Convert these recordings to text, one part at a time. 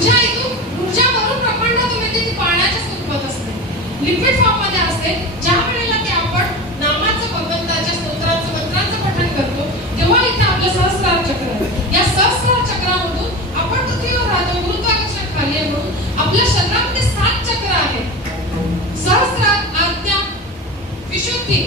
ऊर्जा इथून ऊर्जावरून ब्रह्मांडातून येते ती पाण्याच्या स्वरूपात असते, लिक्विड फॉर्म मध्ये असते. ज्या वेळेला ते आपण नामाचं भगवंताच्या स्तोत्राचं मंत्रांचं पठण करतो तेव्हा इथे आपलं सहस्रार चक्र आहे. या सहस्रार चक्रामधून आपण पृथ्वीवर राहतो, गुरुत्वाकर्षण खाली आहे म्हणून आपल्या शरीरामध्ये 7 चक्र आहेत. सहस्रार, आज्ञा, विशुद्धी,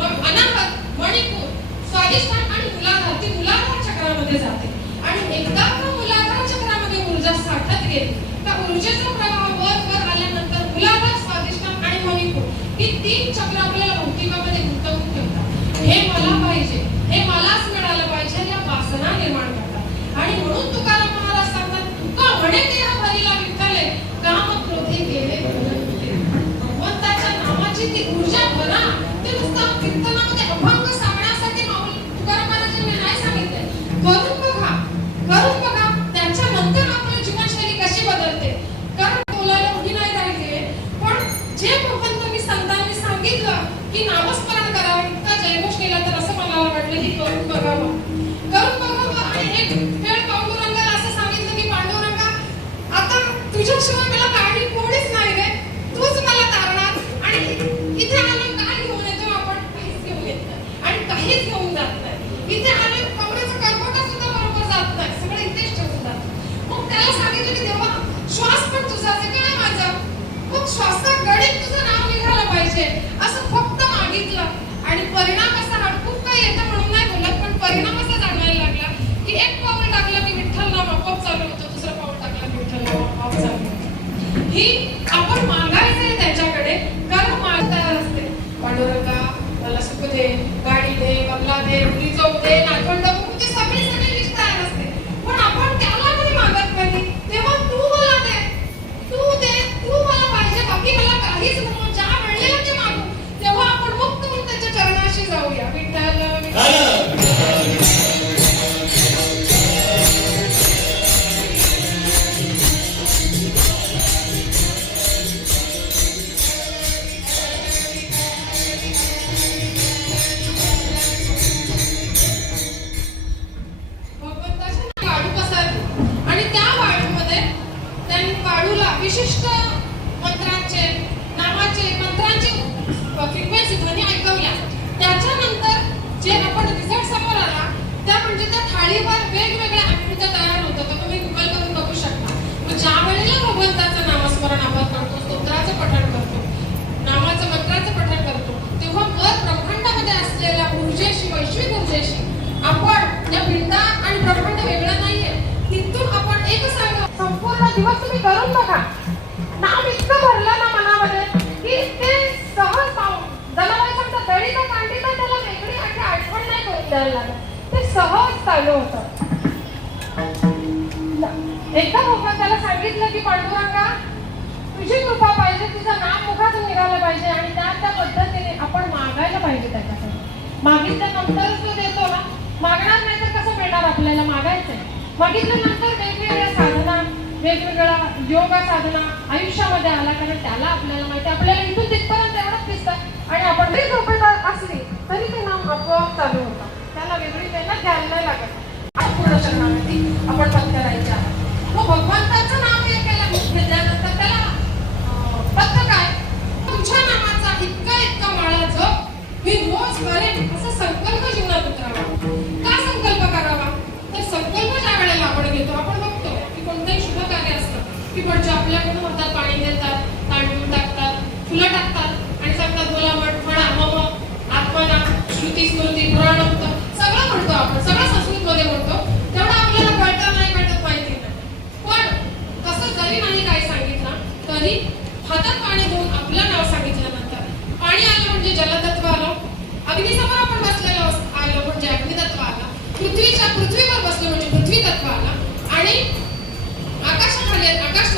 अनाहत, मणिपूर, स्वादिष्ठान आणि मूलाधार. ती मूलाधार चक्रामध्ये जाते आणि एकदा का मूलाधार चक्रामध्ये ऊर्जा साठत गेली तर ऊर्जेचा प्रवाह वर आल्यानंतर मूलाधार, स्वादिष्ठान आणि मणिपूर ही 3 चक्र आपल्याला भौतिकामध्ये गुंतवून ठेवतात. हे मला पाहिजे, हे मलाच मिळालं पाहिजे या वासना निर्माण करतात. आणि म्हणून तुकाराम महाराज सांगतात, तुका म्हणे देह भरिला विठ्ठले, काम क्रोधी गेले भगवंताच्या नामाची ती ऊर्जा भरा. ते नुसतं कीर्तनामध्ये अभंग सांगण्यासाठी तुकाराम महाराजांनी नाही सांगितलंय. करून बघा, करून बघा, त्याच्यानंतर आपली जीवनशैली कशी बदलते. कारण बोलायला उभी नाही राहिली, पण जे भगवंत मी संतांनी सांगितलं की नामस्मरण करावं, त्या जयघोष केला, तर असं मला वाटलं की करून बघावं, करून बघावं. आणि एक वेळ पांडुरंगाला असं सांगितलं की पांडुरंगा, आता तुझ्याशिवाय मला काही कोणीच नाही रे, तूच मला तारणार. आणि इथे आलं काय घेऊन येतो आपण, काहीच घेऊन येत नाही आणि काहीच घेऊन जात नाही. इथे आले कमरेचा करकोटा सुद्धा बरोबर जात नाही, सगळं इथेच ठेवून जात. मग त्याला सांगितलं की देवा, श्वास पण तुझाच आहे, काय माझा, मग श्वासा गडीत तुझं नाव निघालं पाहिजे असं फक्त मागितलं. आणि परिणाम असा खूप काही येतं म्हणून नाही बोलत, पण परिणाम असा जाणवायला लागला की एक पाऊल टाकलं की विठ्ठल नाम आपोआप चालू होतं, दुसरं पाऊल टाकलं की विठ्ठल नाम आपोआप चालू होतं. ही आपण मागायचंय त्याच्याकडे, कारण माग तयार असते. पांडुरंगा मला सुख दे, गाडी दे, बंगला दे, मुली जाऊ दे, नातवंड बघू दे, सगळी लिस्ट तयार असते. पण आपण त्याला कधी मागत नाही. तेव्हा तू मला दे, तू दे, तू मला पाहिजे, बाकी मला काहीच नको. ज्या वेळेला ते मागू तेव्हा आपण मुक्त होऊन त्याच्या चरणाशी जाऊया. विठ्ठल विशिष्ट मंत्रांचे, नामाचे, मंत्रांचे फ्रिक्वेन्सी ध्वनी ऐकवल्या. त्याच्यानंतर जे आपण रिझल्ट समोर आला त्या म्हणजे त्या थाळीवर वेगवेगळ्या आकृत्या तयार होतात. तर तुम्ही गुगल करून बघू शकता. मग ज्या वेळेला भगवंताचं नामस्मरण आपण करतो, स्तोत्राचं पठण करतो, नामाचं मंत्राचं पठण करतो, तेव्हा वर ब्रह्मांडामध्ये असलेल्या ऊर्जेशी, वैश्विक ऊर्जेशी आपण या पिंडा आणि ब्रह्मांड वेगळं नाहीये, तिथून आपण एक संपूर्ण दिवस तुम्ही करून बघा. नाम इतकं भरलं ना मनामध्ये की ते सहज जनावरांच्या दळीला कांडीला त्याला वेगळी आठवण नाही करून द्यायला लागत, ते सहज चालू होतं. एकदा भगवंताला सांगितलं की पांडुरंगा, तुझी कृपा पाहिजे, तुझं नाम मुखातून निघालं पाहिजे आणि त्या पद्धतीने आपण मागायला पाहिजे. त्याच्याकडे मागितल्यानंतरच तो देतो ना, मागणार नाही तर कसं मिळणार आपल्याला. मागायचंय, मागितल्यानंतर वेगवेगळ्या साधना, वेगवेगळ्या योगा साधना आयुष्यामध्ये आला, कारण त्याला आपल्याला माहिती, आपल्याला इथून तिथपर्यंत एवढंच दिसतं आणि आपण जरी झोपेत असली तरी ते नाम आपोआप चालू होतं. त्याला वेगळी मेहनत घ्यायला नाही लागत. पूर्ण शरणागती आपण पत्करायची आहे. मग भगवंताचं नाम घेतल्यानंतर त्याला पत्त काय, तुझ्या नामाचा इतका माळा जप मी रोज करेन असा संकल्प जीवनात उतरावा. का संकल्प करावा, तर संकल्प ज्या वेळेला आपण घेतो, आपण बघतो की कोणतंही शुभ कार्य असतं की म्हणजे आपल्याकडून हातात पाणी देतात, तांदूळ टाकतात, फुलं टाकतात आणि सांगतात बोला म्हणा मम आत्मना श्रुती स्मृती पुराण होतं, सगळं म्हणतो आपण, सगळं संस्कृतमध्ये म्हणतो. तेवढं आपल्याला कळतं नाही, कळत माहिती नाही. पण तसं जरी नाही काय सांगितलं तरी हातात पाणी देऊन आपलं नाव सांगितल्यानंतर पाणी आलं म्हणजे जलतत्व आलं, अग्नीसमोर आपण बसलेलो आलो म्हणजे अग्नितत्व आलं, पृथ्वीवर बसलो म्हणजे पृथ्वी तत्व आलं आणि आकाशाखाली आकाश